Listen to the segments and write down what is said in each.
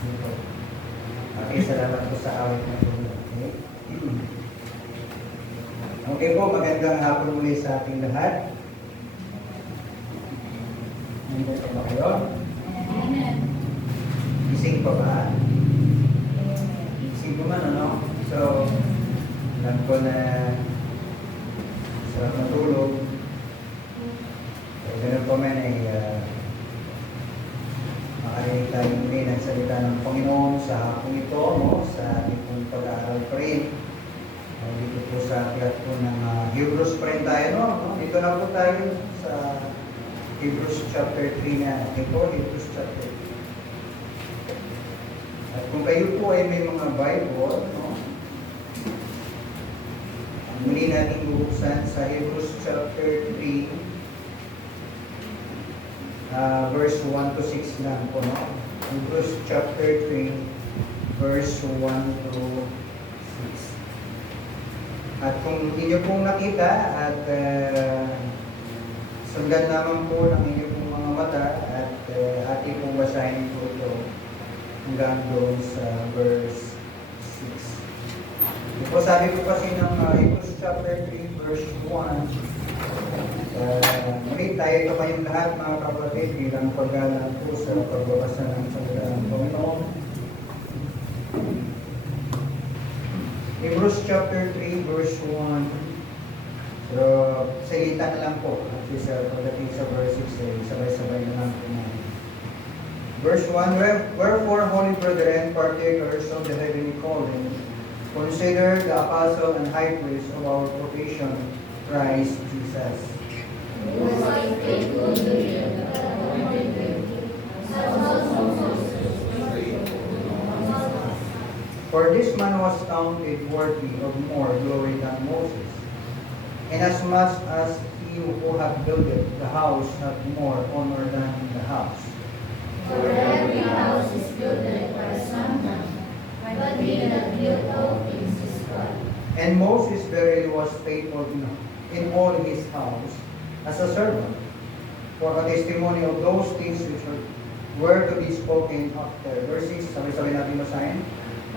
Dito. Okay, salamat po sa awit na po. Okay. Okay po, magandang hapon muli sa ating lahat. Nandito pa kayo? Gising pa ba? Gising pa man, ano? So, alam ko na sarap matulog. So, ganun po man ay makarinig tayo muli ng salita ng Panginoon sa hapong ito, no? Sa ating pong pag-aaral pa rin. Dito po sa aklat po ng Hebrews pa rin tayo, no? Dito na po tayo sa Hebrews chapter 3 na. Okay po, Hebrews chapter 3. At kung kayo po ay may mga Bible, no? Muli natin bubuksan sa Hebrews chapter 3, verse 1 to 6 lang po, no? Hebrews chapter 3, verse 1 to 6. At kung inyo pong nakita at sundan naman po ng inyo pong mga mata at ating pong basahin po ito hanggang doon sa verse 6. Ito sabi ko kasi ng Hebrews chapter 3 verse 1, ngunit tayo ito kayong lahat mga kapatid bilang paggalang po sa pagbabasa ng salita ng Panginoon. Hebrews chapter 3 verse 1. Pero salita na lang po. At sa pagdating sa verse 6, sabay-sabay na lang po namin. Verse 1, wherefore, holy brethren, partakers of the heavenly calling, consider the apostle and high priest of our profession, Christ Jesus. Who was faithful to you, For this man was counted worthy of more glory than Moses, inasmuch as he who hath builded the house hath more honor than the house. for every house is built by someone, but he that built all things is God. And Moses verily was faithful in all his house as a servant, for a testimony of those things which were to be spoken after. Verse 6, sabi-sabi natin basahin.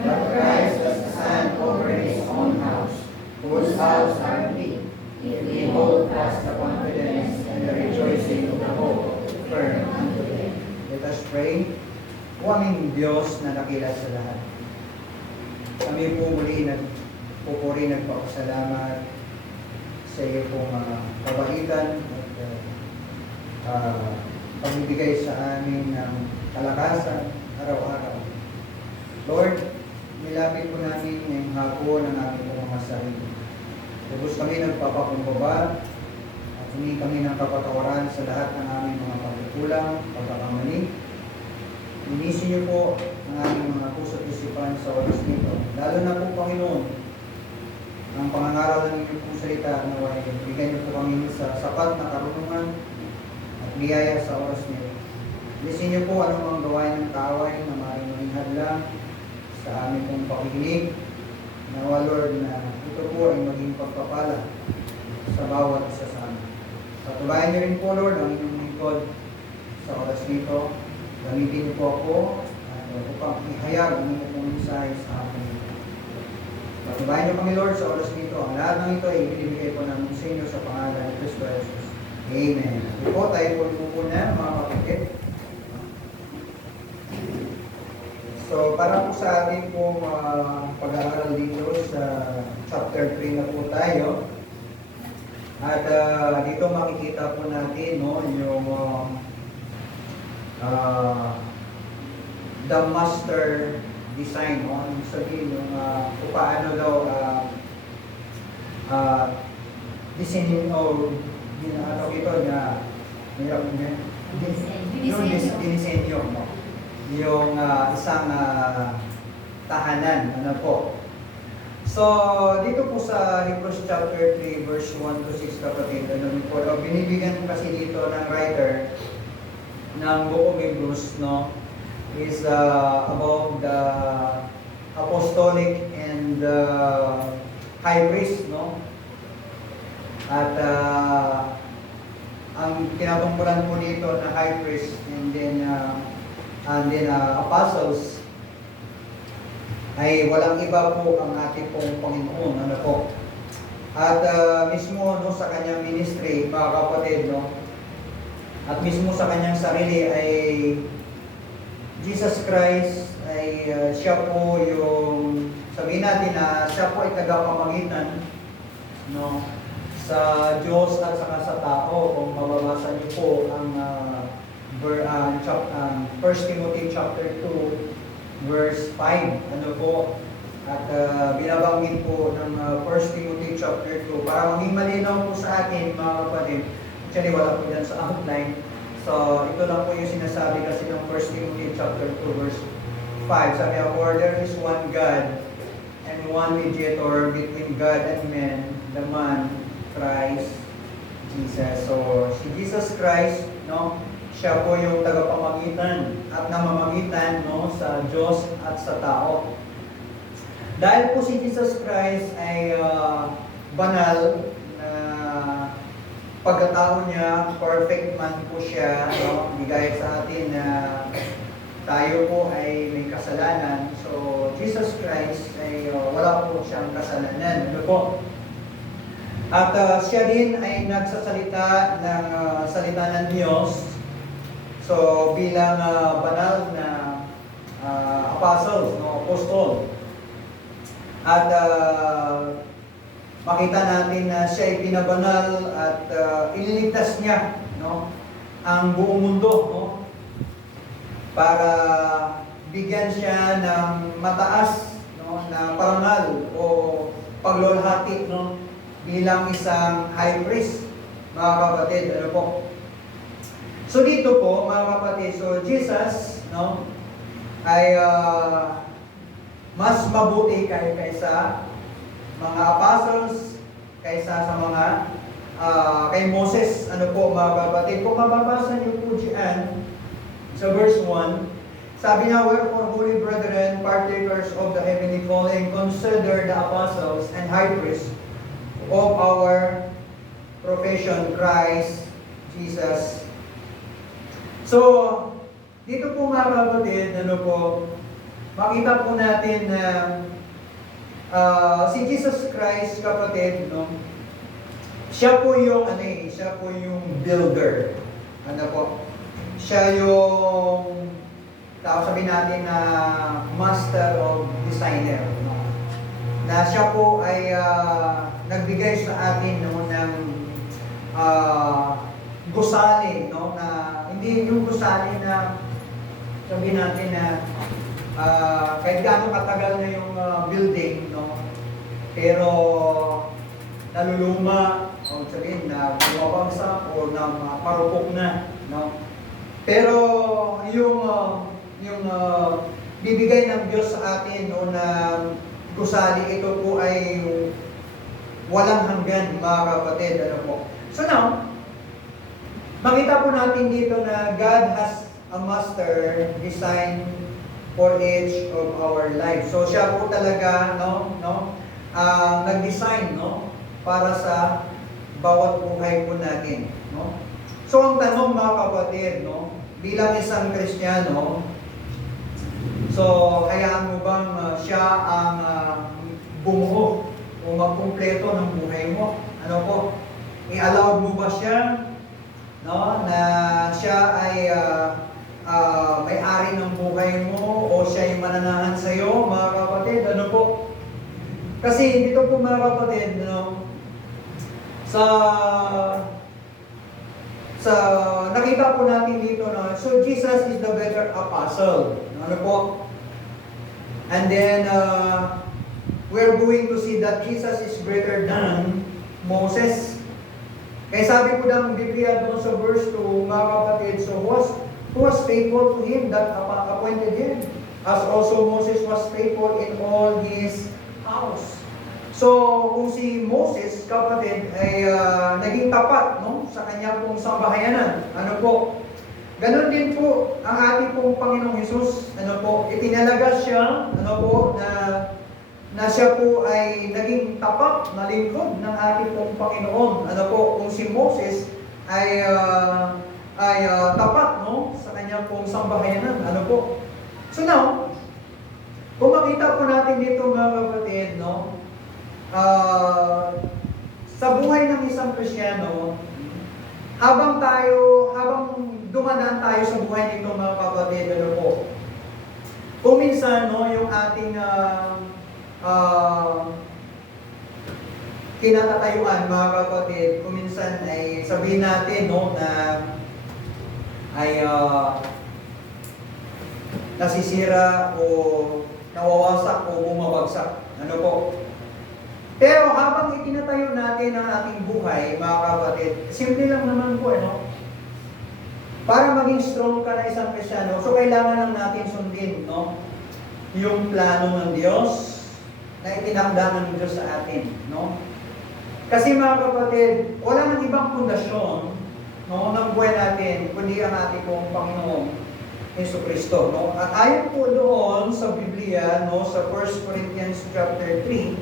But Christ was the son over his own house, whose house are we, if we hold fast the confidence and the rejoicing of the hope firm unto him. Let us pray. O aming Diyos na dakila sa lahat. Kami po muli nagpupuri, nagpapasalamat sa iyo pong kabaitan at pagbibigay sa amin ng kalakasan araw-araw. Lord, nilapit po namin ngayong hapon ang aming mga sarili. Lubos kami nagpapakumbaba at humingi kami ng kapatawaran sa lahat ng aming mga pagkukulang, pagkakamali. Linisin niyo po ang aming mga puso at isipan sa oras nito. Lalo na po, Panginoon, ang pangangaral ng inyong pong salita na bigyan niyo po kami sa sapat na karunungan at biyaya sa oras nito. Linisin niyo po anumang gawain ng kaaway na maaaring maging hadlang sa aming pong pakikinig. Nawa, Lord, na ito po ay maging pagpapala sa bawat isa sa amin. Patubayan niyo rin po, Lord, ang inyong lingkod sa oras nito. Gamitin niyo po ako upang ihayag ang inyong pong mensahe sa akin. Patubayan niyo kami, Lord, sa oras nito. Ang lahat ng ito ay ibinibigay po namin sa inyo sa pangalan ni Cristo Jesus. Amen. Ito po, tayo po na, mga kapatid. So, para po sa ating pong pag-aaral dito sa chapter 3 na po tayo. At dito makikita po natin, no, yung the master design, no? Ibig sabihin yung kung paano daw design o ginagawa ito na yung dinisenyo, no? Yung isang tahanan, ano po. So, dito po sa Hebrews chapter 3, verse 1 to 6, kapatid, ano po, binibigyan kasi dito ng writer ng Book of Hebrews, no, is about the apostolic and high priest, no. At ang tinatungkulan po dito na high priest and then apostles ay walang iba po ang ating pong Panginoon. Ano po? At mismo no, sa kanyang ministry, mga kapatid, no, at mismo sa kanyang sarili ay Jesus Christ ay siya po yung, sabihin natin na siya po ay tagapamagitan, no, sa Diyos at saka sa tao. Kung mababasa niyo po ang 1 Timothy chapter 2 verse 5, ano po, at binabanggit po ng 1 Timothy chapter 2 para maging malinaw po sa atin, mga kapatid. Actually wala po dyan sa outline, so ito lang po yung sinasabi kasi ng 1 Timothy chapter 2 verse 5. Sabi niya, for there is one God and one mediator between God and men, the man Christ Jesus. So si Jesus Christ, no, siya po yung tagapamagitan at namamagitan, no, sa Diyos at sa tao. Dahil po si Jesus Christ ay banal na pagkatao niya, perfect man po siya, no? Hindi gaya sa atin na tayo po ay may kasalanan. So Jesus Christ ay wala po siyang kasalanan. Ano po? At siya din ay nagsasalita ng salita ng Diyos. So bilang banal na apostles, no, apostol. At makita natin na siya ay pinabanal at iniligtas niya, no, ang buong mundo, no, para bigyan siya ng mataas, no, na parangal o paglulhati, no, bilang isang high priest, mga kapatid. Ano po? So dito po, mga kapatid, so Jesus, no, ay mas mabuti kaysa mga apostles, kaysa sa mga kay Moses. Ano po, mga kapatid? Kung mababasa niyo po diyan sa verse 1, sabi niya, wherefore, holy brethren, partakers of the heavenly calling, consider the apostles and high priests of our profession, Christ Jesus. So, dito po, mga kapatid, ano po, makita po natin na si Jesus Christ, kapatid, no, siya po yung siya po yung builder. Ano po? Siya yung sabihin natin na master of designer, no? Na siya po ay nagbigay sa atin, no, ng gusali, no, na hindi yung gusali na sabihin natin na kahit gaano katagal na yung building, no, pero naluluma o sabihin na bumabagsak o na marupok na, no. Pero yung bibigay ng Diyos sa atin, no, na gusali, ito po ay walang hanggan, mga kapatid. Ano po? So now, makita po natin dito na God has a master design for each of our lives. So siya po talaga, nag-design, no, para sa bawat buhay po natin, no. So ang tanong, mga kapatid, no, bilang isang Kristiyano, so hayaan mo bang siya ang bumuo o magkumpleto ng buhay mo? Ano po? I-allow mo ba siya, no, na siya ay may-ari ng buhay mo o siya ay mananahan sa iyo, mga kapatid? Ano po? Kasi dito po, mga kapatid, no, sa nakita po natin dito, no, so Jesus is the better apostle. Ano po? And then we're going to see that Jesus is greater than Moses. Kaya sabi po ng Biblia doon sa verse 2, mga kapatid, so who was faithful to him that appointed him, as also Moses was faithful in all his house. So, kung si Moses, kapatid, ay naging tapat, no, sa kanya pong sambahayanan, ano po, ganun din po ang ating pong Panginoong Hesus, ano po, itinalaga siya, ano po, na siya po ay naging tapat na lingkod ng ating pong Panginoon. Ano po, kung si Moses ay tapat, no, sa kanya pong sambahayanan, ano po. So now, Kung makita po natin dito mga kapatid, no, sa buhay ng isang Kristiyano, habang dumadaan tayo sa buhay nito mga kapatid, ano po, kung minsan, no, yung ating kinatatayuan mga kapatid, kung minsan ay sabihin natin, no, na ay nasisira o nawawasak o bumabagsak. Ano po? Pero habang itinatayo natin ang ating buhay, mga kapatid, simple lang naman po, ano? Para maging strong ka na isang Kristiyano, so kailangan lang natin sundin, no? Yung plano ng Diyos na itinakda ng Diyos sa atin, no? Kasi mga kapatid, wala nang ibang pundasyon, no, ng buhay natin, kundi ang ating pong Panginoong Jesucristo, no? At ayon po doon sa Biblia, no, sa 1 Corinthians chapter 3,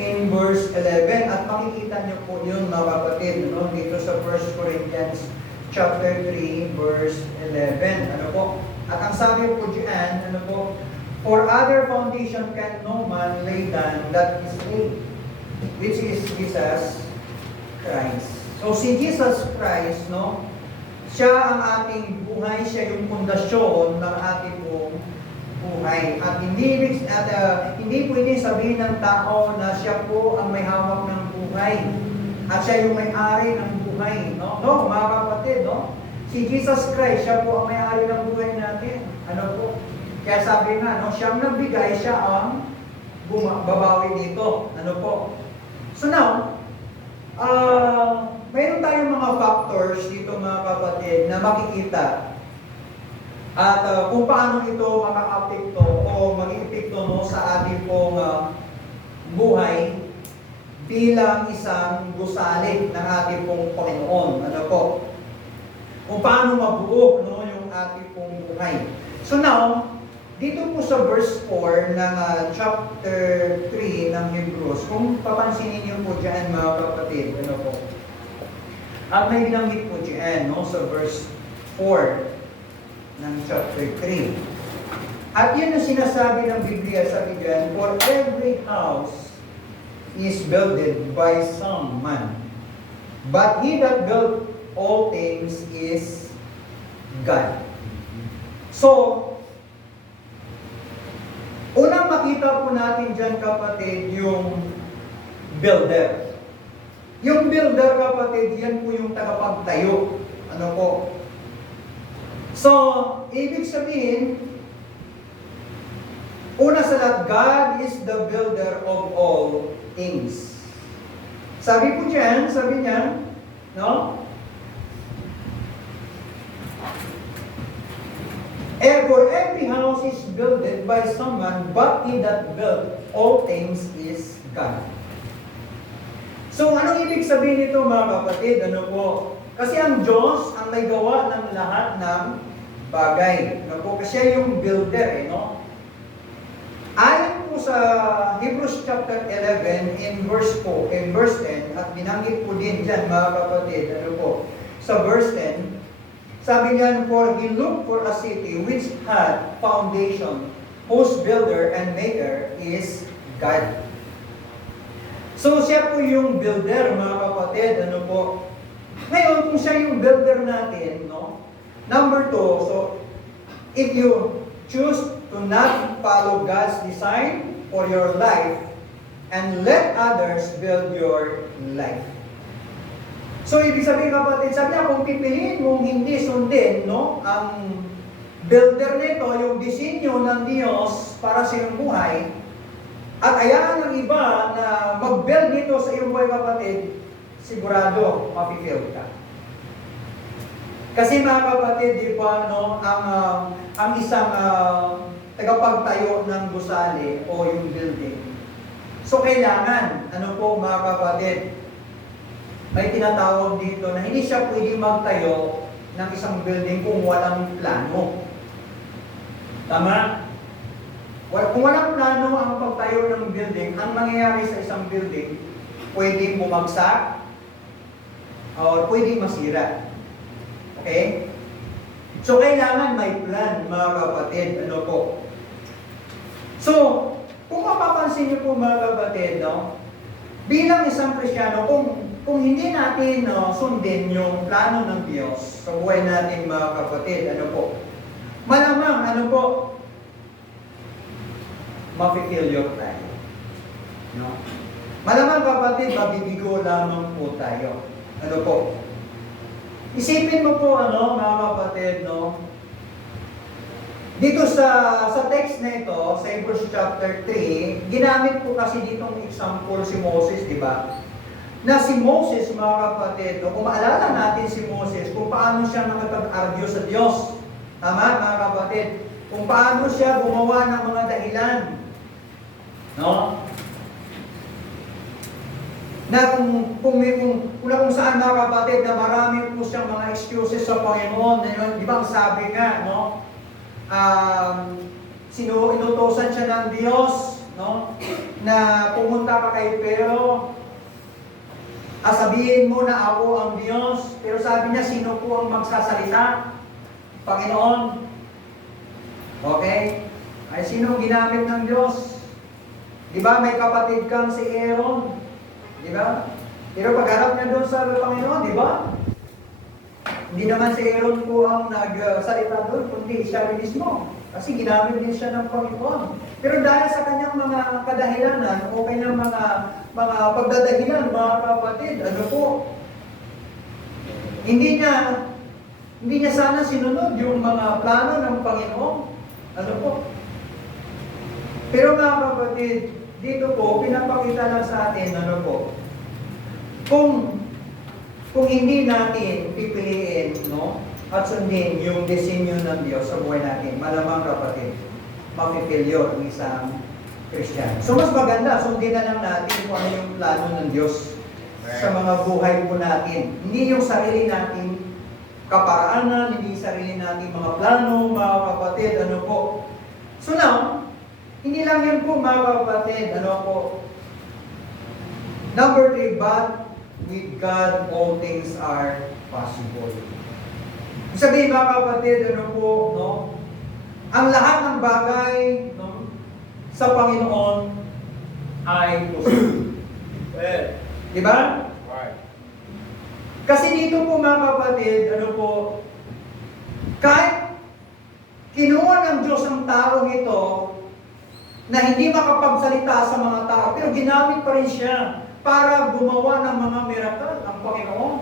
in verse 11, at makikita niyo po yun mga kapatid, no, dito sa 1 Corinthians chapter 3, verse 11. Ano po? At ang sabi po diyan, ano po? For other foundation can no man lay than that is laid, which is Jesus Christ. So si Jesus Christ, no, siya ang ating buhay, siya yung pundasyon ng ating buhay. At hindi pwedeng sabihin ng tao na siya po ang may hawak ng buhay. At siya yung may-ari ng buhay. No, mga kapatid, no? Si Jesus Christ, siya po ang may-ari ng buhay natin. Ano po? Kaya sabi nga, no, siyang nagbigay, siya ang babawi dito. Ano po? So now, mayroon tayong mga factors dito mga kapatid na makikita at kung paano ito makaka-apekto o mag-epekto, no, sa ating pong buhay bilang isang gusali ng ating pong Panginoon. Ano po? Kung paano mabuo, no, yung ating pong buhay. So now, dito po sa verse 4 ng chapter 3 ng Hebrews, kung papansinin niyo po dyan mga kapatid, ano po? At may binanggit po dyan, no, sa verse 4 ng chapter 3. At yun ang sinasabi ng Biblia, sabi dyan, for every house is builded by some man, but he that built all things is God. So, unang makita po natin dyan kapatid, yung builder. Yung builder kapatid, yan po yung tagapagtayo. Ano po? So, ibig sabihin, una sa lahat, God is the builder of all things. Sabi po dyan, sabi niya, no? For every house is builded by someone, but he that built all things is God. So, anong ibig sabihin nito mga kapatid? Ano po? Kasi ang Diyos ang may gawa ng lahat ng bagay. Ano po? Kasi siya yung builder, no? Ayon po sa Hebrews chapter 11 in verse 10, at binanggit po din dyan mga kapatid, ano po? Sa verse 10, sabi niyan, for he looked for a city which had foundation, whose builder and maker is God. So siya po yung builder mga kapatid, ano po? Ngayon, kung siya yung builder natin, no? Number 2, so if you choose to not follow God's design for your life and let others build your life. So, ibig sabihin kapatid, sabi niya, kung pipiliin mong hindi sundin, no, ang builder nito, yung disenyo ng Diyos para sa iyong buhay, at ayaan ng iba na mag-build nito sa iyong buhay kapatid, sigurado, mapifail ka. Kasi mga kapatid, di ba, no, ang isang tagapagtayo ng gusali o yung building. So, kailangan, ano po mga kapatid, may tinatawag dito na hindi siya pwede magtayo ng isang building kung walang plano. Tama? Kung walang plano ang pagtayo ng building, ang mangyayari sa isang building, pwedeng bumagsak o pwedeng masira. Okay? So, kailangan may plan, mga kapatid. Ano po? So, kung mapapansin niyo po mga kapatid, no, bilang isang Kristiyano, kung hindi natin sundin yung plano ng Diyos sa buhay natin mga kapatid, ano po, malamang, ano po, mafe-failure tayo. No? Malamang kapatid, mabibigo lamang po tayo. Ano po? Isipin mo po, mga kapatid, no? Dito sa text na ito, sa Hebrews chapter 3, ginamit po kasi ditong example si Moses, di ba? Na si Moses, mga kapatid, no? Kung maalala natin si Moses, kung paano siya nakapag-argue sa Diyos. Tama, mga kapatid? Kung paano siya gumawa ng mga dahilan. No? Na kung saan mga kapatid na marami po siyang mga excuses sa Panginoon. Di ba ang sabi nga, no? Inutosan siya ng Diyos, no? Na pumunta ka kay Pero, sabihin mo na ako ang Diyos. Pero sabi niya, sino po ang magsasalita? Panginoon. Okay? Ay sino ginamit ng Diyos? Di ba may kapatid kang si Aaron? Di ba? Pero pagharap niya doon sa Panginoon, di ba? Hindi naman si Aaron po ang nagsalita doon, kundi siya mismo. Kasi ginamit din siya ng Panginoon. Pero dahil sa kanyang mga kadahilanan o kanyang mga pagdadahilan, mga kapatid, ano po? Hindi niya sana sinunod yung mga plano ng Panginoon. Ano po? Pero mga kapatid, dito po, pinapakita lang sa atin, ano po, kung hindi natin pipiliin, no, at sundin yung disenyo ng Diyos sa buhay natin, malamang kapatid, mafe-failure ang isang Kristiyano. So mas maganda, sundin na lang natin kung ano yung plano ng Diyos sa mga buhay po natin. Hindi yung sarili natin kaparaanan, hindi sarili natin mga plano, mga kapatid, ano po. So now, hindi lang yan po mga kapatid, ano po. Number 3, but with God all things are possible. Sabihin mga kapatid, ano po, no? Ang lahat ng bagay, no, sa Panginoon ay possible. Di ba? Right. Kasi dito po mga kapatid, ano po, kahit kinuha ng Diyos ang taong ito na hindi makapagsalita sa mga tao, pero ginamit pa rin siya para gumawa ng mga miracle ang Panginoon.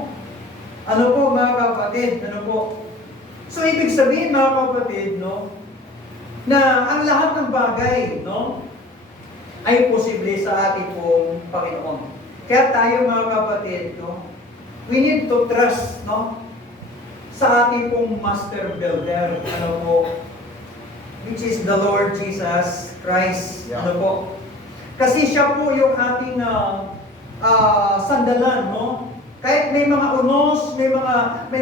Ano po mga kapatid, ano po? So ibig sabihin mga kapatid, no, na ang lahat ng bagay, no, ay posible sa ating pong Panginoon. Kaya tayo mga kapatid, no, we need to trust, no, sa ating pong master builder, ano po, which is the Lord Jesus Christ, ano po. Kasi siya po yung ating sandalan, no? Kahit may mga unos, may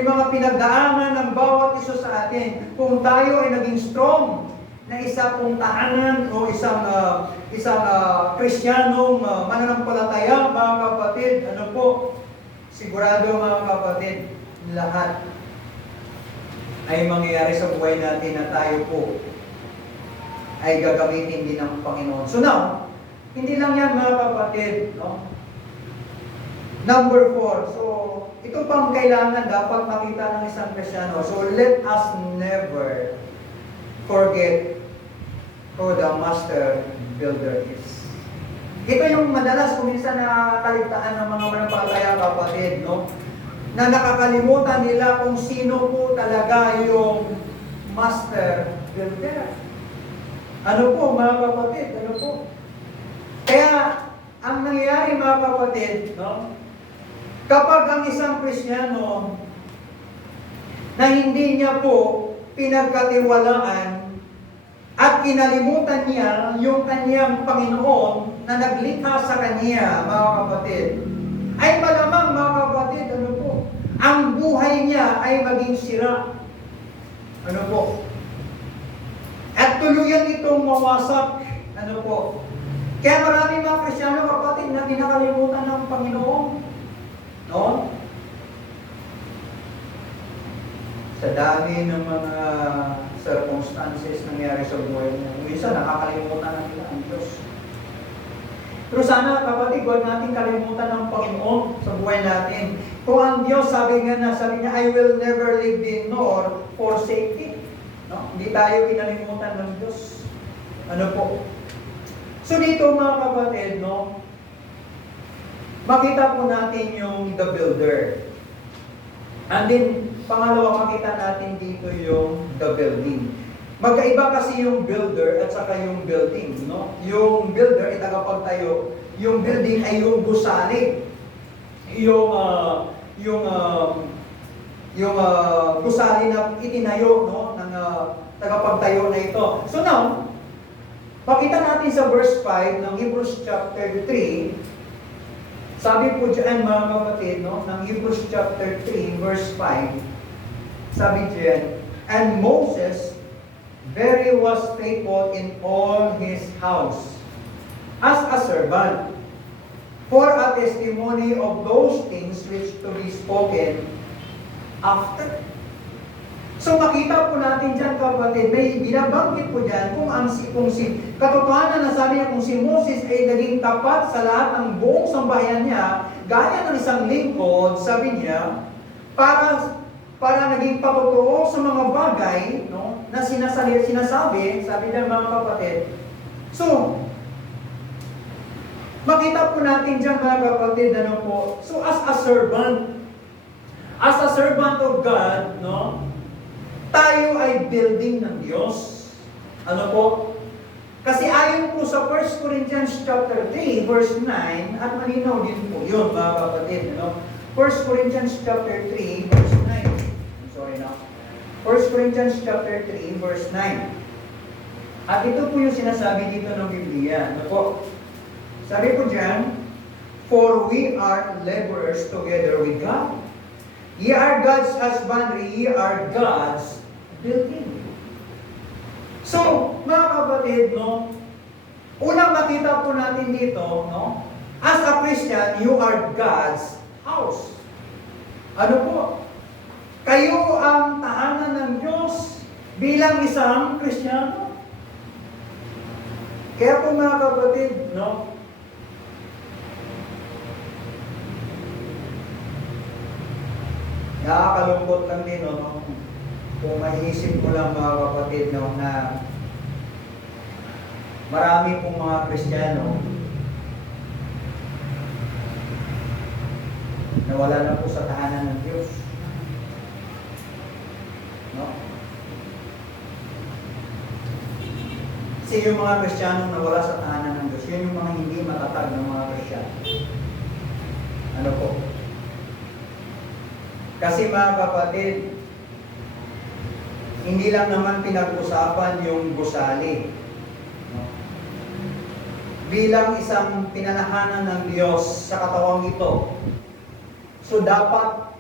mga pinagdaanan ng bawat isa sa atin, kung tayo ay naging strong na isa pong tahanan o isang Kristiyanong mananampalataya, mga kapatid, ano po, sigurado mga kapatid, lahat ay mangyayari sa buhay natin na tayo po ay gagamitin din ng Panginoon. So now, hindi lang yan mga kapatid, no? Number 4, so ito pang kailangan dapat makita ng isang Kristiyano. So let us never forget who the master builder is. Ito yung madalas kung minsan nakaligtaan ng mga manampalataya kapatid, no? Na nakakalimutan nila kung sino po talaga yung master builder. Ano po mga kapatid, ano po? Kaya ang nangyayari mga kapatid, no? Kapag ang isang Kristiyano na hindi niya po pinagkatiwalaan at kinalimutan niya yung kanyang Panginoon na naglikha sa kanya, mga kapatid, ay malamang mga kapatid, ano po, ang buhay niya ay maging sira. Ano po? At tuluyan itong mawasak. Ano po? Kaya maraming mga Kristiyano kapatid na kinakalimutan ng Panginoon. No? Sa dami ng mga circumstances nangyari sa buhay mo. Minsan nakakalimutan na nila ang Diyos. Pero sana kapatid, huwag natin kalimutan ng Panginoon sa buhay natin. Kung ang Diyos, sabi niya, I will never leave thee nor forsake thee. No? Hindi tayo kinalimutan ng Diyos. Ano po? So dito mga kapatid, no, makita po natin yung the builder. And then, pangalawa, makita natin dito yung the building. Magkaiba kasi yung builder at saka yung building, no? Yung builder ay tagapagtayo, yung building ay yung gusali. Yung gusali na itinayo, no, ng tagapagtayo na ito. So now, pakita natin sa verse 5 ng Hebrews chapter 3. Sabi po dyan mga kapatid, no, ng Hebrews chapter 3 verse 5, sabi dyan, and Moses very was faithful in all his house as a servant for a testimony of those things which to be spoken after. So makita po natin dyan kapatid, may binabanggit po dyan kung si katotohanan na sabi niya kung si Moses ay naging tapat sa lahat ng buong sambahayan niya, gaya ng isang lingkod, sabi niya, para naging patotoo sa mga bagay, no, na sinasabi, sabi niya mga kapatid. So, makita po natin dyan mga kapatid, ano po, so as a servant of God, no, tayo ay building ng Diyos. Ano po? Kasi ayon po sa 1 Corinthians chapter 3, verse 9, at malinaw din po yun, mga kapatid. Ano? 1 Corinthians chapter 3, verse 9. I'm sorry now. 1 Corinthians chapter 3, verse 9. At ito po yung sinasabi dito ng Biblia. Ano po? Sabi po dyan, for we are laborers together with God. Ye are God's husbandry, ye are God's building. So, mga kapatid, no, unang makita po natin dito, no, as a Christian, you are God's house. Ano po? Kayo ang tahanan ng Diyos bilang isang Kristiyano. Kaya po mga kapatid, no, nakakalungkot lang din, no, kung maiisip ko lang mga kapatid, no, na marami pong mga Kristiyano na wala na po sa tahanan ng Diyos. No? Kasi yung mga Kristiyano na wala sa tahanan ng Diyos, yun yung mga hindi matatag ng mga Kristiyano. Ano po? Kasi mga kapatid, hindi lang naman pinag-usapan yung gusali. No? Bilang isang pinanahanan ng Diyos sa katawang ito. So dapat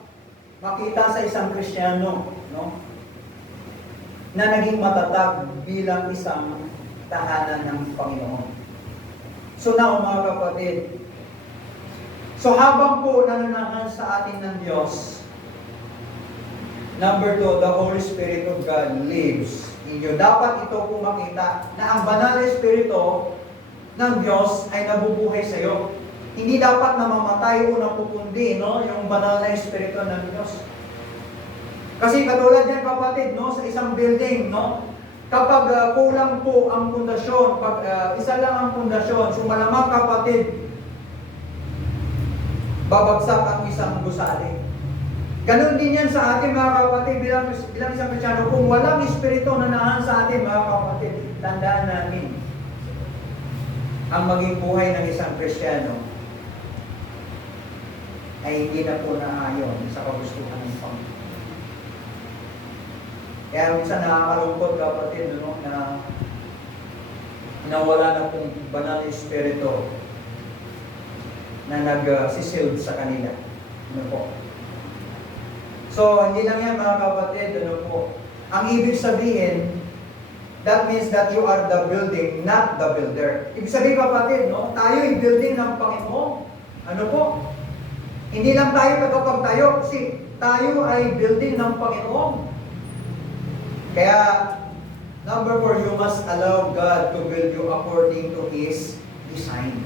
makita sa isang Kristiyano, no, na naging matatag bilang isang tahanan ng Panginoon. So now mga kapatid, so habang po nananahan sa atin ng Diyos, number 2, the Holy Spirit of God lives in you. Dapat ito po makita na ang banal na Espiritu ng Diyos ay nabubuhay sa iyo. Hindi dapat na mamatay o napupundi, no, yung banal na Espiritu ng Diyos. Kasi katulad yan kapatid, no, sa isang building, no, kapag kulang po ang pundasyon, pag isa lang ang pundasyon, so malamang kapatid, babagsak ang isang gusali. Ganon din yan sa atin mga kapatid bilang isang Kristiyano. Kung walang Espiritu na nahan sa atin mga kapatid, tandaan namin, ang maging buhay ng isang Kristiyano ay hindi na po naayon sa kagustuhan ng Panginoon. Kaya minsan nakakalungkot kapatid, no, na nawala na pong banal Espiritu na nag-sisilb sa kanila. Ano po? So, hindi lang yan mga kapatid, ano po. Ang ibig sabihin, that means that you are the building, not the builder. Ibig sabihin kapatid, no, tayo ay building ng Panginoon. Ano po? Hindi lang tayo tagapagtayo, kasi tayo ay building ng Panginoon. Kaya, Number 4, you must allow God to build you according to His design.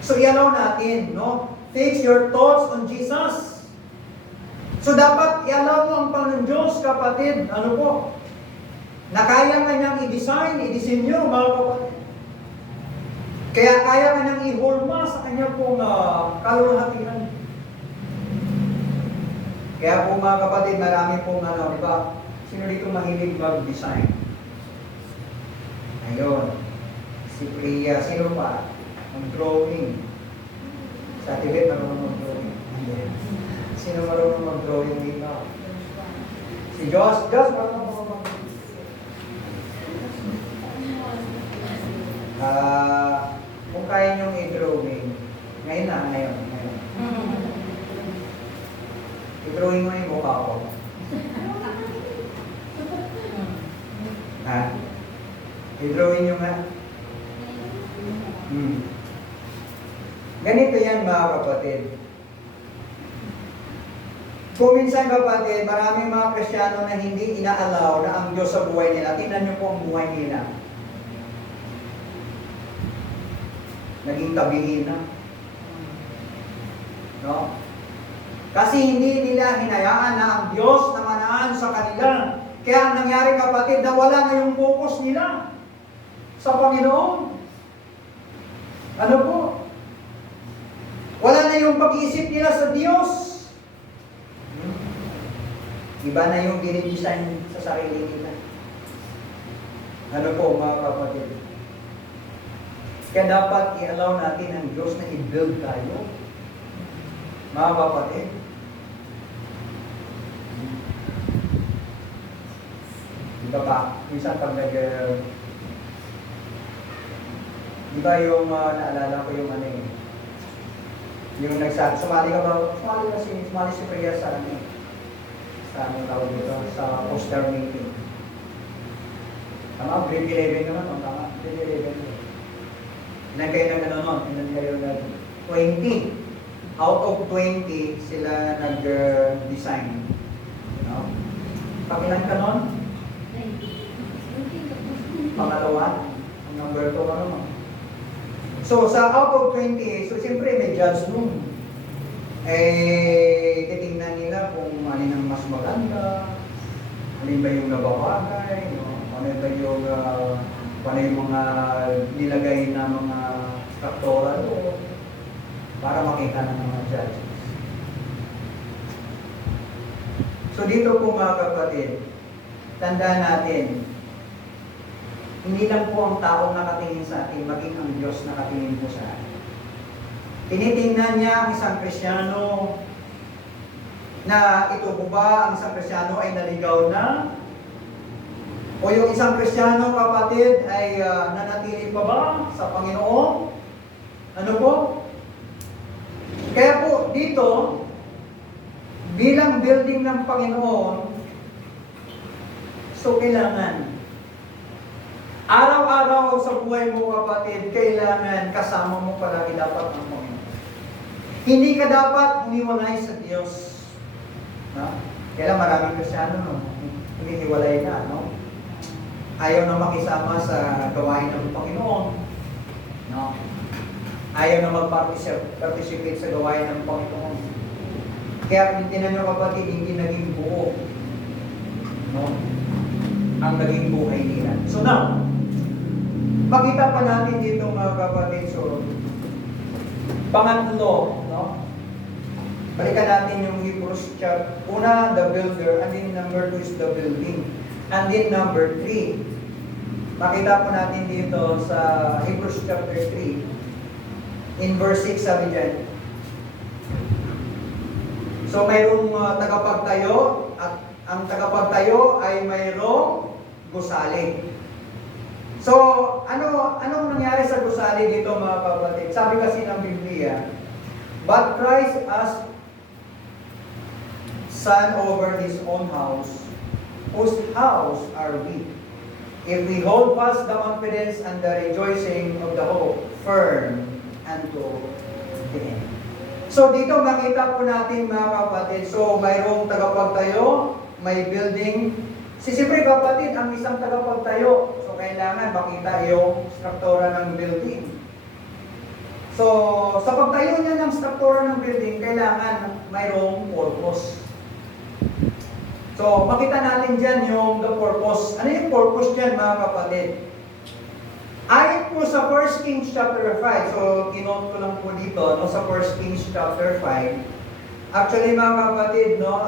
So, i-allow natin, no? Fix your thoughts on Jesus. So, dapat i-allow mo ang Panginoon Diyos, kapatid, ano po, na kaya ka niyang i-design, i-disenyo, mga kapatid. Kaya kaya ka niyang i-hulma sa kanya pong kalulahatian. Kaya po mga kapatid, marami pong di ba? Sino dito mahilig mag-design? Ayun. Si Priya, sino pa? Mag-drawing. Sa Tibet, marunong mag-drawing. Sino marunong mag-drawing dito? Si Josh. Josh, marunong mag-drawing. Kung kaya niyong i-drawing, ngayon. I-drawing mo yung mukha ko. Ha? I-drawing nyo nga. Ganito yan mga kapatid. Kung minsan kapatid, maraming mga Kristiyano na hindi inaalaw na ang Diyos sa buhay nila. Tingnan nyo po ang buhay nila. Naging tabihin na. No? Kasi hindi nila hinayaan na ang Diyos na manaan sa kanila. Kaya ang nangyari kapatid, nawala na yung focus nila sa Panginoon. Ano po? Wala na yung pag-iisip nila sa Diyos. Iba na yung dinidesign sa sarili nila. Ano po mga kapatid? Kaya dapat i-allow natin ang Diyos na i-build tayo. Mga kapatid. Diba pa? Minsan pag diba yung naalala ko yung yung sumali ka ba? Sumali si Priya sa anong tawag dito? Sa poster meeting. Tama? Grade 11 naman. Tama? Grade 11. Ilan kayo nag-ano? Ilan kayo nag-20? Out of 20, sila nag-design. No? Pakilan ka nun? Pangalawa? Ang number 2 ano? So, sa out of 20, so siyempre may judge room. Titingnan nila kung alin ang mas maganda, alin ba yung nababagay, no? Ano ba yung mga nilagay na mga structural para makita ng mga judges. So dito po mga kapatid, tandaan natin, hindi lang po ang taong nakatingin sa atin, maging ang Diyos nakatingin po sa atin. Tinitingnan niya ang isang Kristiyano na ito po ba ang isang Kristiyano ay naligaw na? O yung isang Kristiyano kapatid ay nanatili pa ba sa Panginoon? Ano po? Kaya po dito, bilang building ng Panginoon, so kailangan araw-araw sa buhay mo kapatid, kailangan kasama mo palagi dapat ang Panginoon. Hindi ka dapat humiwalay sa Diyos. No? Kaya maraming Kristiyano, no? Humihiwalay na, no? Ayaw na makisama sa gawain ng Panginoon. No? Ayaw na mag-participate sa gawain ng Panginoon. Kaya tinan nyo kapatid, hindi naging buo. No? Ang naging buhay nila. So now, makita pa natin dito mga kapatid, so pangatlo, no? Balikan natin yung Hebrews chapter. Una, the builder, and then number 2 is the building. And then number 3, makita po natin dito sa Hebrews chapter 3, in verse 6 sabi dyan. So mayroong tagapagtayo, at ang tagapagtayo ay mayroong gusali. So, anong nangyari sa gusali dito mga kapatid? Sabi kasi ng Biblia, but Christ as son over his own house, whose house are we? If we hold fast the confidence and the rejoicing of the hope firm unto the end. So dito makita po natin mga kapatid, so mayroong tagapagtayo, may building, Siyempre kapatid, ang isang tagapagtayo, so kailangan makita yung struktura ng building. So, sa pagtayo niya ng struktura ng building, kailangan mayroong purpose. So, makita natin dyan yung the purpose. Ano yung purpose dyan, mga kapatid? Ayon po sa 1 Kings chapter 5, so kinote ko lang po dito, no, sa 1 Kings chapter 5, actually mga kapatid, no,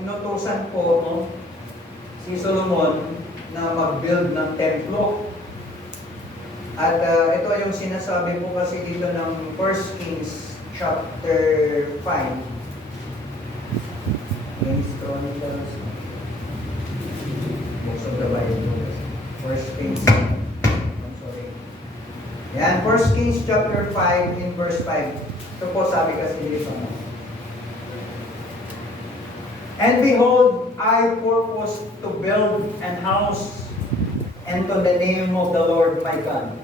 inutusan po, no, si Solomon na mag-build ng templo. At ito yung sinasabi po kasi dito ng 1 Kings chapter 5. Kings Chronicles. Books of the Bible. 1 Kings. I'm sorry. Yan, 1 Kings chapter 5 in verse 5. Ito po sabi kasi dito. And behold, I purpose to build an house unto the name of the Lord my God.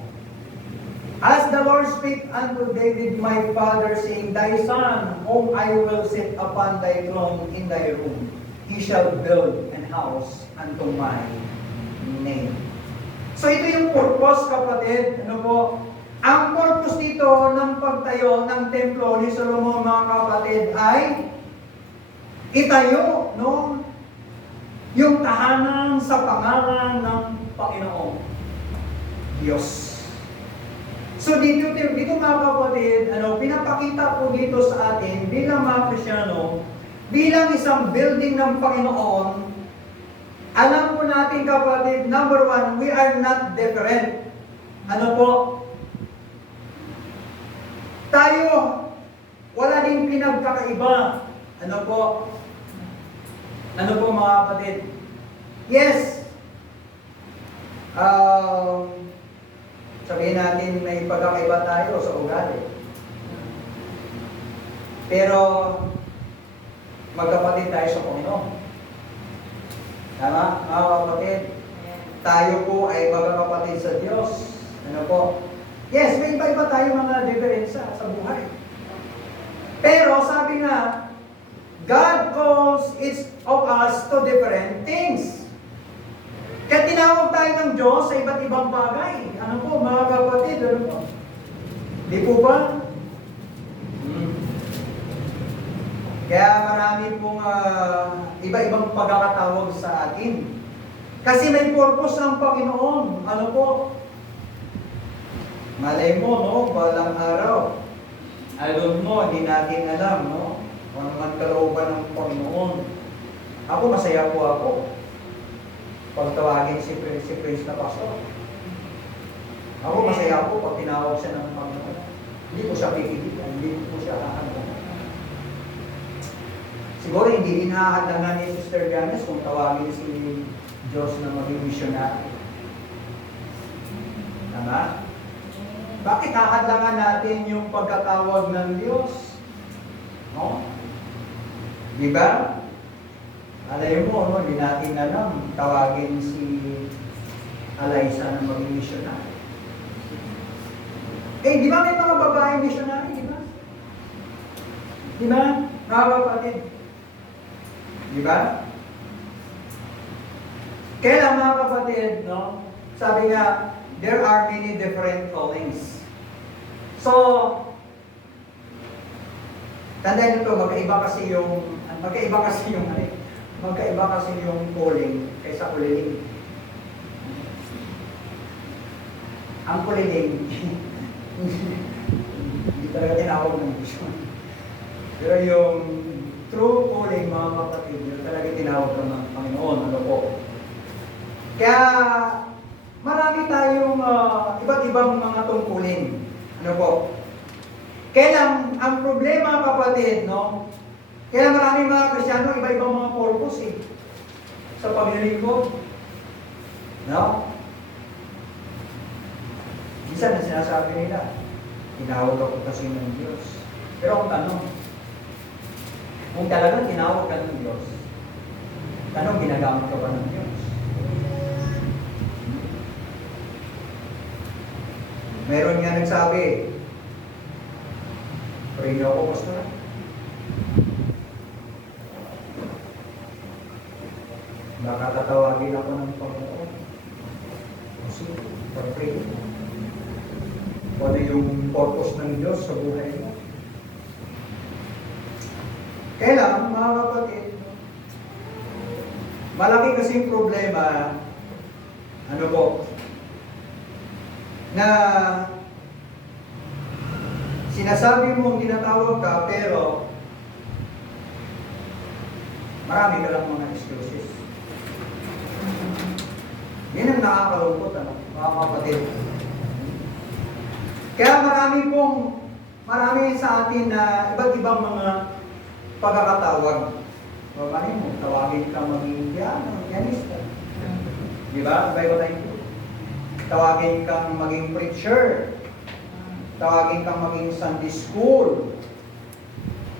As the Lord spake unto David my father, saying, Thy son, whom I will sit upon thy throne in thy room, he shall build an house unto my name. So ito yung purpose, kapatid. Ano po? Ang purpose dito ng pagtayo ng templo ni Solomon, mga kapatid, ay itayo, no, yung tahanan sa pangalan ng Panginoon Diyos. So dito mga kapatid, pinapakita po dito sa atin bilang mga Kristiyano, bilang isang building ng Panginoon, alam po natin kapatid, number one, we are not different. Ano po? Tayo, wala din pinagkakaiba. Ano po? Ano po mga kapatid? Yes. Sabihin natin may pagkakaiba tayo sa ugali. Pero magkapatid tayo sa Panginoon. Tama? Mga kapatid, tayo po ay magkakapatid sa Diyos. Ano po? Yes, may iba-iba tayo mga diferensya sa buhay. Pero sabi nga, God calls each of us to different things. Kaya tinawag tayo ng Diyos sa iba't ibang bagay. Ano po, mga kapatid, ano po? Di po ba? Kaya marami pong iba-ibang pagkakatawag sa atin. Kasi may purpose ang Panginoon. Ano po? Malay mo, no? Balang araw. I don't know, hindi natin alam, no? Kung naman kalooban ng Panginoon. Ako, masaya po ako. Pag tawagin si Prince na pastor. Ako masaya po pag tinawag siya ng Panginoon. Hindi ko siya pipilitan, hindi ko siya hahandangan. Siguro hindi din hahandangan ni Sister Janice kung tawagin si Diyos na maging missionary. Tama? Bakit hahandangan natin yung pagkatawag ng Diyos? No? Diba? Alay mo, no, hindi natin alam, tawagin si Alaysa na maging missionary. Eh, di ba may mga babaeng missionary, di ba? Di ba? Mga kapatid. Di ba? Kaya lang mga kapatid, no, sabi nga, there are many different callings. So, tandaan nyo ito, magkaiba kasi yung calling kaysa kuliling. Ang kuliling, hindi talaga tinawag ng mission. Pero yung true calling, mga kapatid, yun talaga tinawag ng Panginoon. Ano po? Kaya, marami tayong iba't ibang mga tungkulin. Ano po? Kaya lang, ang problema, kapatid, no? Kaya maraming mga Kristiyano, iba-ibang mga purpose sa paglilingkod. No? Minsan na sinasabi nila, tinawag ako kasi ng Diyos. Pero ang tanong, kung talagang tinawag ka ng Diyos, tanong, ginagamit ka ba ng Diyos? Meron nga nagsabi, pray niyo ako, pastor. Baka pray mo. Kung ano yung purpose ng Diyos sa buhay mo. Kaya lang, mga kapatid, malaki kasing problema, ano po, na sinasabi mong tinatawag ka, pero marami ka lang mga excuses. Yan ang nakakalungkot, mga kapatid. Kaya marami sa atin na iba't ibang mga pagkakatawag. Marami mo, tawagin kang maging pianista. Di ba? Bible time po. Tawagin kang maging preacher. Tawagin kang maging Sunday school.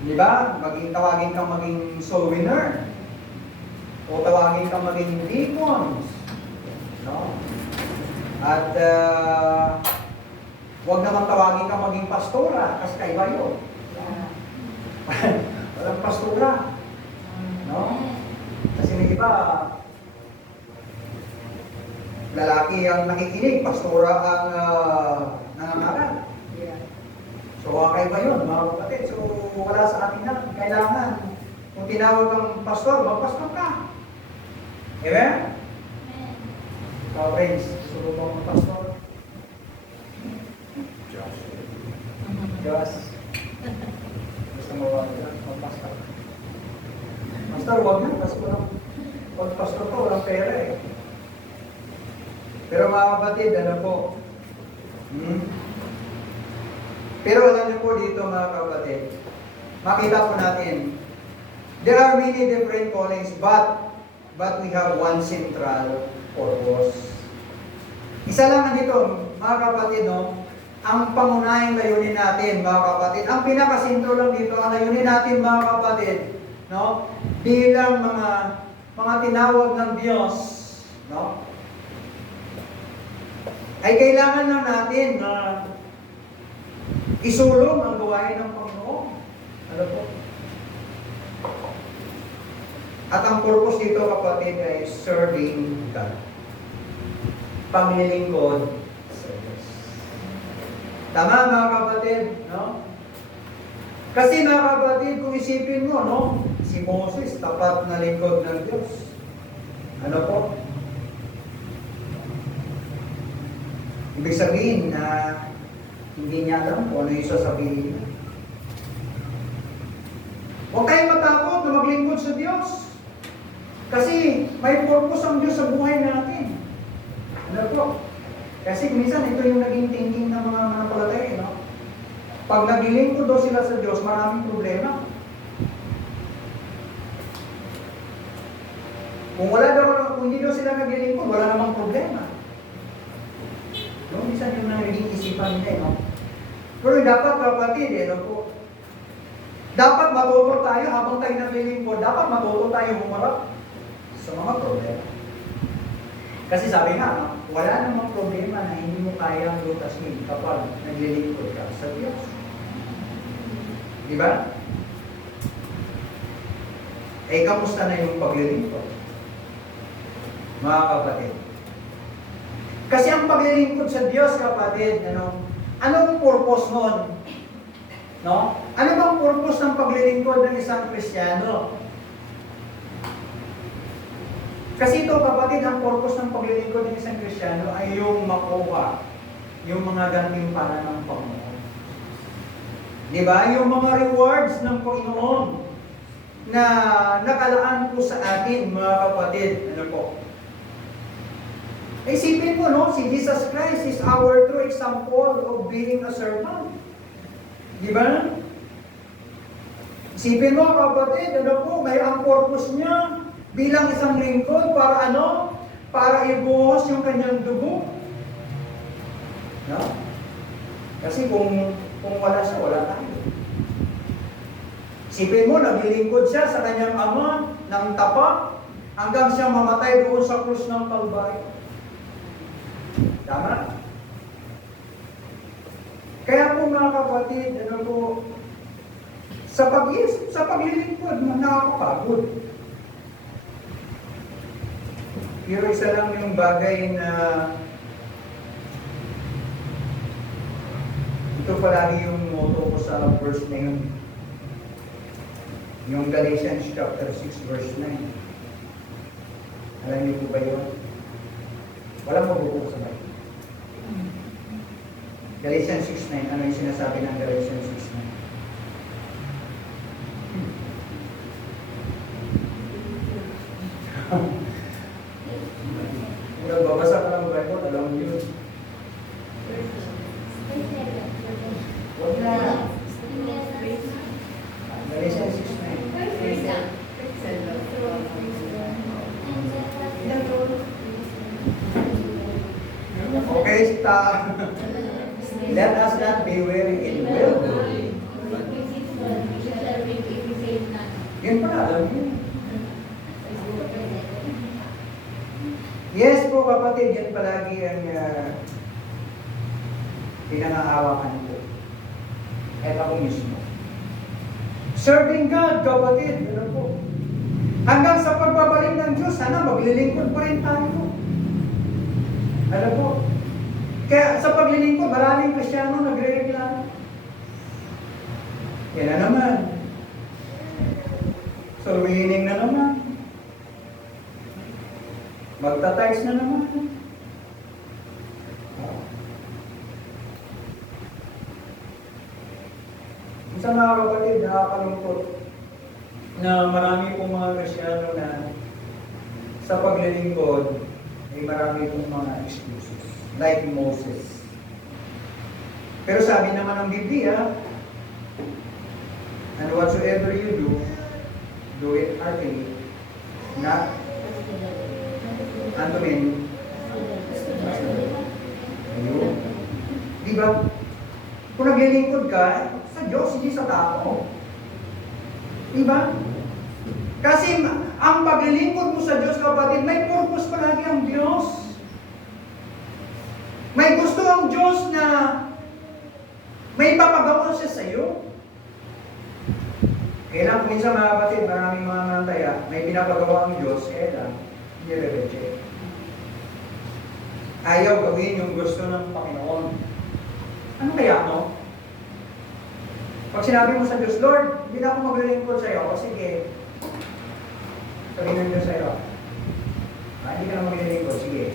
Di ba? Tawagin kang maging soul winner. O tawagin kang maging deacons. No? At huwag naman tawagin kang maging pastora, kasi kaiba yun. Walang pastora. No? Kasi may iba, lalaki ang nakikinig, pastora ang nangangaral. So, kaiba yun, mga kapatid. So, wala sa atin na. Kailangan, kung tinawag kang pastor, magpastor ka. Amen? Ikaw, friends, gusto mo bang magpastor? Diyos. Gusto mo ba magpastor? Pastor, huwag na. Kasi pag pastor ko, walang pera eh. Pero mga kapatid, ano po? Pero alam niyo po dito mga kapatid, makita po natin, there are many different callings, but we have one central purpose. Isa lang dito, mga kapatid, no? Ang pangunahing layunin natin, mga kapatid, ang pinakasinto lang dito, ang layunin natin, mga kapatid, no? Bilang mga tinawag ng Diyos, no? Ay kailangan lang natin na isulong ang gawain ng Panginoon. Ano po? At ang purpose dito, kapatid, ay serving God. Paglilingkod sa Diyos. Tama, mga kapatid, no? Kasi mga kapatid, kung isipin mo, no? Si Moses, tapat na lingkod ng Diyos. Ano po? Ibig sabihin na hindi niya alam kung ano yung sasabihin niya. Huwag tayong matakot na maglingkod sa Diyos. Kasi may purpose ang Diyos sa buhay natin. Ano po? Kasi minsan ito yung naging thinking ng mga mananampalataya, no? Pag naglilingkod daw sila sa Diyos, maraming problema. Kung hindi daw sila naglilingkod, wala namang problema. No, minsan yung naging isipan nila, no? Pero dapat kapatid, no po? Dapat matuto tayo habang tayo naglilingkod, dapat matuto tayo humarap sa mga problema. Kasi sabi nga, no? Wala namang problema na hindi mo kayang lutasin kapag naglilingkod ka sa Diyos. Di ba? Eh, kamusta na yung paglilingkod? Mga kapatid. Kasi ang paglilingkod sa Diyos, kapatid, anong purpose nun? No? Ano bang purpose ng paglilingkod ng isang Kristiyano? Kasi ito, kapatid, ang purpose ng paglilingkod ng isang Kristiyano ay yung makuha yung mga gantimpala ng Panginoon. Di ba? Yung mga rewards ng Panginoon na nakalaan po sa atin, mga kapatid. Ano po? Isipin mo, no? Si Jesus Christ is our true example of being a servant. Di ba? Isipin mo, kapatid, ano po, may ang purpose niya bilang isang lingkod para ano? Para ibuhos yung kanyang dugo. No? Kasi kung wala siya, wala tayo. Isipin mo, naglilingkod siya sa kanyang ama ng tapat hanggang siya mamatay doon sa krus ng Kalbaryo. Tama? Kaya po mga kapatid, ano po, sa paglilingkod, nakakapagod. Pero isa lang yung bagay na Ito palagi yung motto ko sa verse na yun. Yung Galatians chapter 6 verse 9. Alam niyo po ba yun? Walang mabubuo sa Bible. Galatians 6.9. Ano yung sinasabi ng Galatians 6.9? Kung nagbabasa ka ng Bible, alam mo yun. Huwag na. Galatians 6.9. Okay, stop. Let us not be weary in well-doing. Yun pala, alam niyo. Yes po kapatid, yan palagi ang pinangahawakan ko. At ako mismo. Serving God, kapatid, ano po. Hanggang sa pagbabalik ng Diyos, sana maglilingkod pa rin tayo. Ano po? Kaya sa paglilingkod, maraming Kristiyano nagre-reklamo. Yan na naman. So, winning na naman. Magtatiles na naman. Sa mga kapatid, nakakalungkot na marami pong mga Kristiyano na sa paglilingkod ay marami pong mga excuses. Like Moses. Pero sabi naman ng Biblia, and whatsoever you do it heartily, not unto men. Ayun. Diba? Kung naglilingkod ka, sa Diyos, hindi sa tao. Diba? Kasi ang paglilingkod mo sa Diyos, kapatid, may purpose palagi ang Diyos. May gusto ang Diyos na may papagawa siya sa iyo. Kaya lang, minsan mga kapatid, maraming mga nantaya, may pinapagawa ang Diyos, kaya lang, hindi re-reject. Ayaw gawin yung gusto ng Panginoon. Ano kaya, no? Pag sinabi mo sa Diyos, Lord, hindi na ako maglilingkod sa iyo, o sige, sabihin ng Diyos sa iyo, hindi ka na maglilingkod, sige.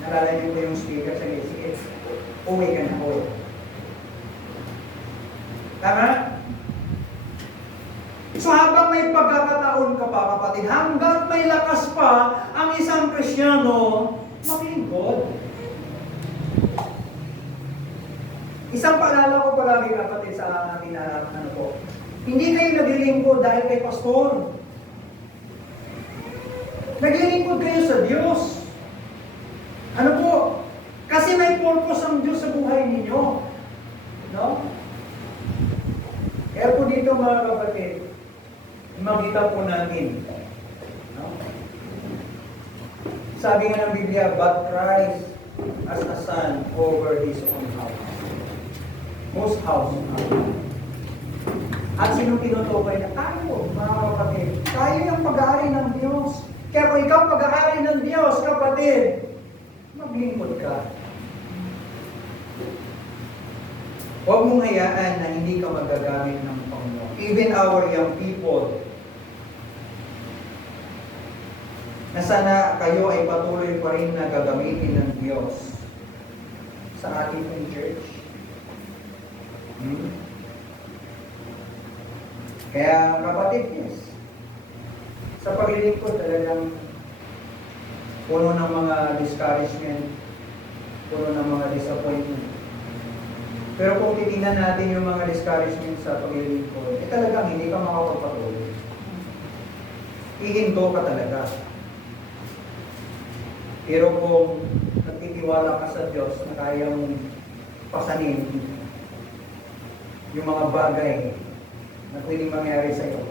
Nalalayo mo yung speaker, sige, uwi ka na, uwi. Tama? So habang may pagkakataon ka pa, kapatid, hanggang may lakas pa ang isang Kristiyano, maglingkod. Isang paalala ko palagi, kapatid, sa ating ano po. Hindi kayo naglilingkod dahil kay pastor. Naglilingkod kayo sa Diyos. Ano po? Kasi may purpose ang Diyos sa buhay ninyo. No? Kaya po dito mga kapatid, makita po natin. No? Sabi nga ng Biblia, but Christ as a son over his own house. Most house. At sinong tinutukoy na tayo, mga kapatid? Tayo yung pag-aari ng Diyos. Kaya kung ikaw pag-aari ng Diyos, kapatid, maglingkod ka. Huwag mong hayaan na hindi ka magagamit ng Panginoon. Even our young people, na sana kayo ay patuloy pa rin na gagamitin ng Diyos sa ating church. Kaya kapatid, yes, sa paglilingkod talagang puno ng mga discouragement, puno ng mga disappointment. Pero kung titingnan natin yung mga discouragement sa paglilingkod, talagang hindi ka makapagpatuloy. Ihinto ka talaga. Pero kung nagtitiwala ka sa Diyos na kaya mong pasanin yung mga bagay na pwedeng mangyari sa iyo,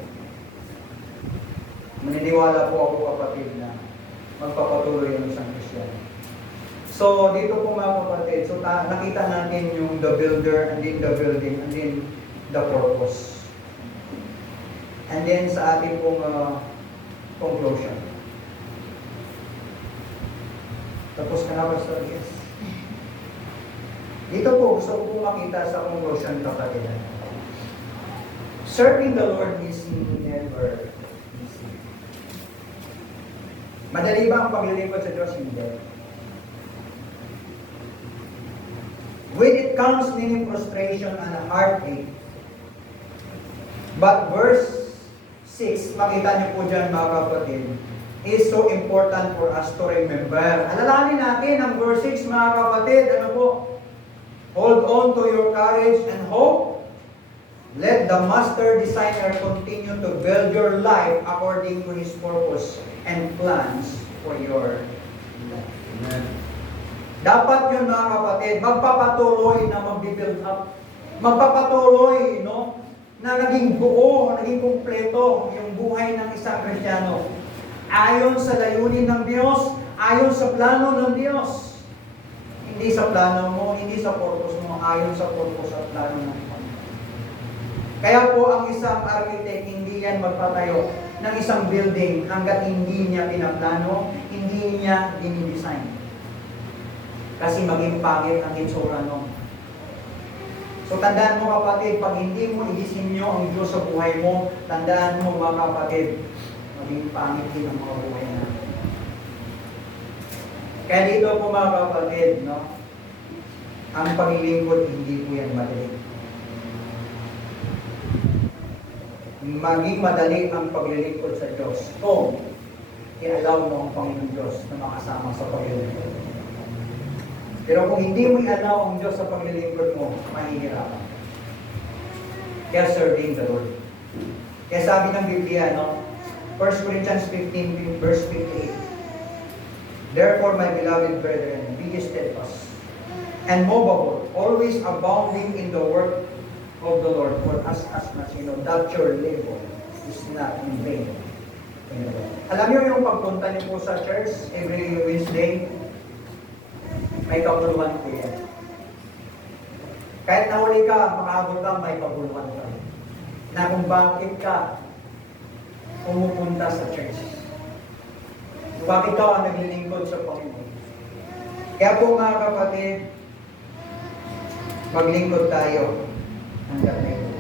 maniniwala po ako, kapatid, na magpapatuloy ang isang Kristiyano. So, dito po mga kapatid, so nakita natin yung the builder, and then the building, and then the purpose. And then sa ating pong conclusion. Tapos ka na, Pastor? Yes. Dito po, gusto ko po makita sa conclusion, kapatid. Serving the Lord is never easy. Madali ba ang paglilingkod sa Diyos? Hindi. When it comes meaning frustration and heartache. But verse 6, makita niyo po dyan mga kapatid, is so important for us to remember. Alalahanin natin ang verse 6 mga kapatid, ano po? Hold on to your courage and hope. Let the master designer continue to build your life according to his purpose and plans for your life. Amen. Dapat yun mga kapatid, magpapatuloy na mag-build up. Magpapatuloy, no? Na naging buo, naging kumpleto yung buhay ng isang Kristiyano. Ayon sa layunin ng Diyos, ayon sa plano ng Diyos. Hindi sa plano mo, hindi sa purpose mo, ayon sa purpose at plano ng Diyos. Kaya po ang isang architect, hindi yan magpatayo ng isang building hanggat hindi niya pinaplano, hindi niya dinidesign. Kasi maging pangit ang itsura nun. So tandaan mo kapatid, pag hindi mo i-disenyo ang Diyos sa buhay mo, tandaan mo mga kapatid, maging pangit din ang mga buhay natin. Kaya dito po mga kapatid, no, ang paglilingkod, hindi po yan madali. Maging madali ang paglilingkod sa Diyos kung i-allow mo ang Panginoon Diyos na makasama sa paglilingkod. Pero kung hindi mo i-allow ang Diyos sa paglilingkod mo, mahihirapan. Kaya serving the Lord. Kaya sabi ng Biblia, no? 1 Corinthians 15, verse 58. Therefore, my beloved brethren, be steadfast and movable, always abounding in the work of the Lord, for as much you know that your labor is not in vain. Alam niyo yung pagpunta niyo po sa church every Wednesday, may kabuluhan po yan. Kahit nahuli ka, makaabot ka, may kabuluhan ka. Na kung bakit ka pumupunta sa church. Bakit ka ang naglilingkod sa Panginoon. Kaya po mga kapatid, maglingkod tayo hanggang ngayon.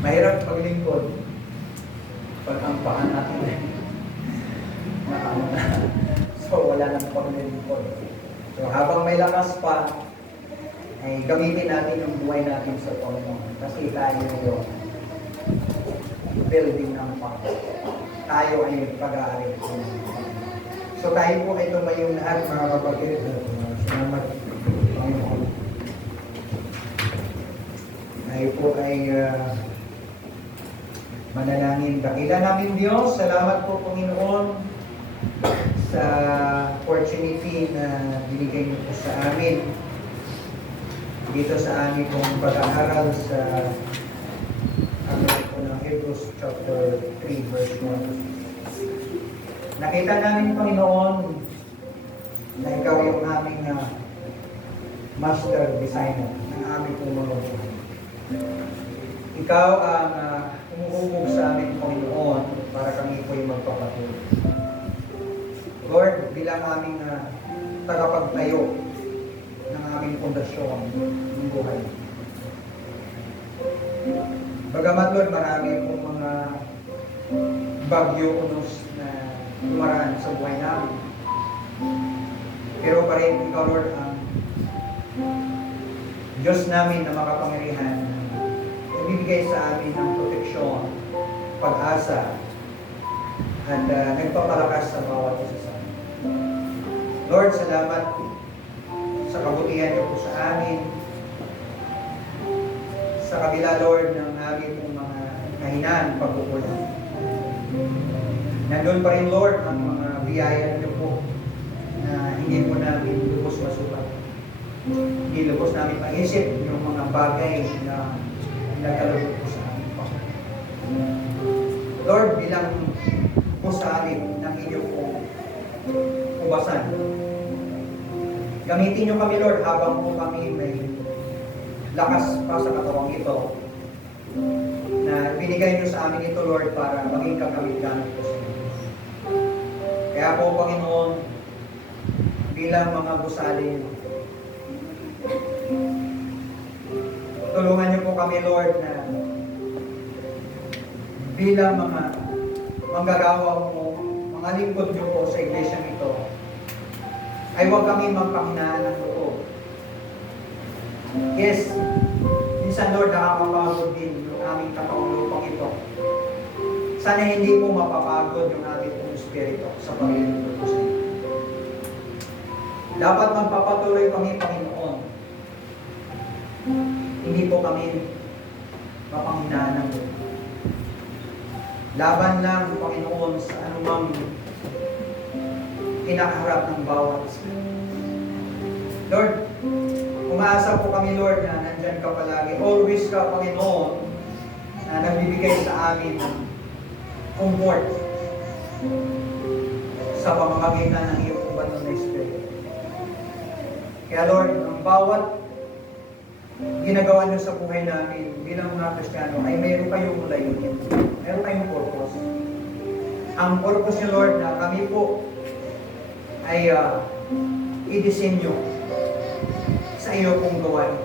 Mahirap maglingkod pag ang paan natin na. So wala nang paglilingkod. So habang may lakas pa, ay gamitin natin yung buhay natin sa Panginoon. Kasi tayo yung building ng Panginoon. Tayo ay pag-aari. So tayo po ay tumayong lahat mga kapatid. Salamat Panginoon. Tayo po ay manalangin. Dakila namin Diyos. Salamat po Panginoon sa opportunity na binigay niyo po sa amin dito sa amin pong pag-aaral sa ng Hebrews chapter 3 verse 1. Nakita namin Panginoon na ikaw yung aming master designer ng aming pong mga buhay. Ikaw ang umuubog sa amin Panginoon para kami po yung magpapatuloy. Lord, bilang aming tagapagtayo ng aming pundasyon ng buhay. Bagamat Lord, marami pong mga bagyo unos na dumaraan sa buhay namin. Pero pa rin ikaw Lord ang Diyos namin na makapangyarihan na bibigay sa amin ng proteksyon, pag-asa, at nagpapalakas sa bawat isa sa amin. Lord, salamat sa kabutihan niyo po sa amin. Sa kabila, Lord, ng aming mga kahinaan, pagkukulang. Nandun pa rin, Lord, ang mga biyaya niyo po na hindi po namin lubos masukat. Hindi lubos namin maisip yung mga bagay na nagkalubot po sa amin. Lord, bilang po sa amin ng inyong ubasan. Gamitin niyo kami, Lord, habang po kami may lakas pa sa katawang ito na binigay niyo sa amin ito, Lord, para maging kagamit-gamit po sa inyo. Kaya po, Panginoon, bilang mga gusali niyo. Tulungan niyo po kami, Lord, na bilang mga manggagawa mo, mga lingkod niyo po sa iglesia ito, ay huwag kami magpanghinaan ng loob. Yes, minsan, Lord, nakakapagod din yung aming kataong lupang ito. Sana hindi po mapapagod yung aming pong espiritu sa paglilingkod po sa inyo. Dapat magpapatuloy kami, Panginoon. Hindi po kami mapanghinaan ng loob. Laban lang, Panginoon, sa anumang kinakaharap ng bawat isa. Lord, umaasa po kami, Lord, na nandyan ka palagi. Always ka, Panginoon, na nagbibigay sa amin ng comfort sa pamamagitan ng iyong banal na Espiritu. Kaya, Lord, ang bawat ginagawa niyo sa buhay namin bilang mga Kristiyano ay mayroon kayong layunin. Mayroon kayong purpose. Ang purpose niyo, Lord, na kami po ay i-disenyo sa iyo pong gawain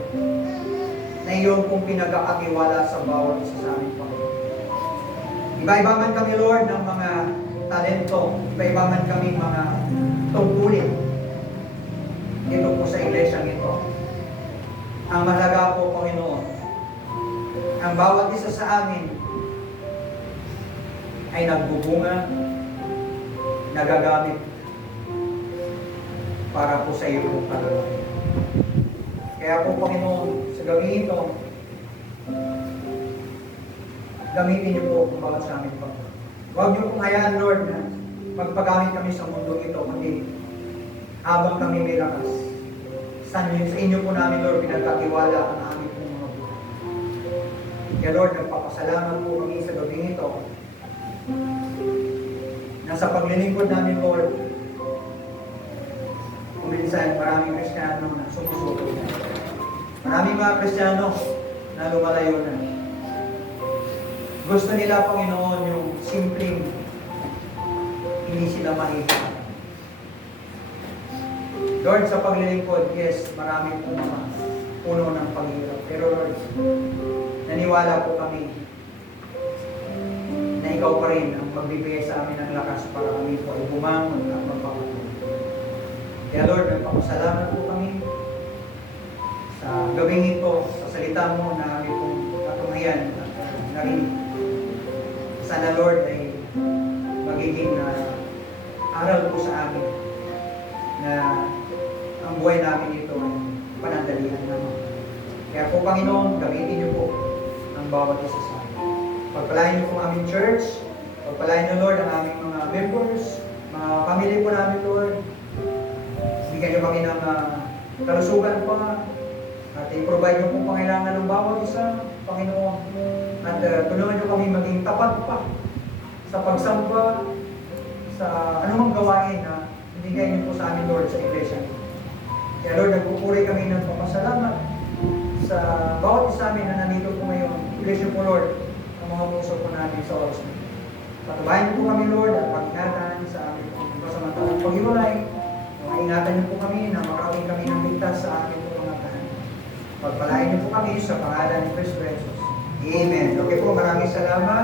na iyo pong pinag-aatiwala sa bawat isa sa amin, Panginoon. Iba-iba man kami, Lord, ng mga talento. Iba-iba man kami mga tungkulin dito po sa iglesia ito. Ang mahalaga po, Panginoon, ang bawat isa sa amin ay nagbubunga, nagagamit para po sa iyo pong kaluluwa. Kaya po, Panginoon, sa gawin ito, gamitin niyo po kung bawat sa amin, Panginoon. Huwag niyo pong hayaan, Lord, na magpagamit kami sa mundo ito, kundi habang kami may lakas. Sa inyo po namin, Lord, pinagkatiwala ang aming pong mga buhay. Kaya, Lord, nagpapasalamat po kami sa gawin ito na sa paglilingkod namin, Lord, kuminsan maraming Kristiyano na sumusuko na. Maraming mga Kristiyano na lumalayo na. Gusto nila, Panginoon, yung simpleng hindi sila mahihirap. Lord, sa paglilingkod, yes, marami po mga puno ng paghihirap. Pero Lord, naniwala po kami na ikaw pa rin ang magbibigay sa amin ng lakas para kami po ay bumangon at magpapatuloy. Kaya Lord, nagpapasalamat po kami sa gawing ito, sa salita mo na aming pong katungayan at narinig. Sana, Lord, ay magiging aral po sa amin na ang buhay namin ito ay panandalian naman. Kaya po, Panginoon, gamitin niyo po ang bawat isa sa amin. Pagpalain niyo po ang aming church, pagpalain niyo, Lord, ang aming mga members, mga family po namin, Lord. Bigyan niyo kami ng kalusugan pa, at i-provide niyo po pangailangan ng bawat isa, Panginoon. At tulungan niyo kami maging tapat pa sa pagsamba, sa anumang gawain na ibigay niyo po sa amin, Lord, sa iglesia. Kaya, Lord, nagpupuri kami ng papasalamat sa bawat isa amin na nandito po ngayon. Iglesia po, Lord, ang mga puso po namin sa oras na. Patubayan niyo po kami, Lord, at pag-ingatan sa aming pasamantalang pag-iwalay. Ingatan niyo po kami na makarating kami ng ligtas sa aming mga tahanan. Pagpalain niyo po kami sa pangalan ni Cristo Jesus. Amen. Okay po, maraming salamat.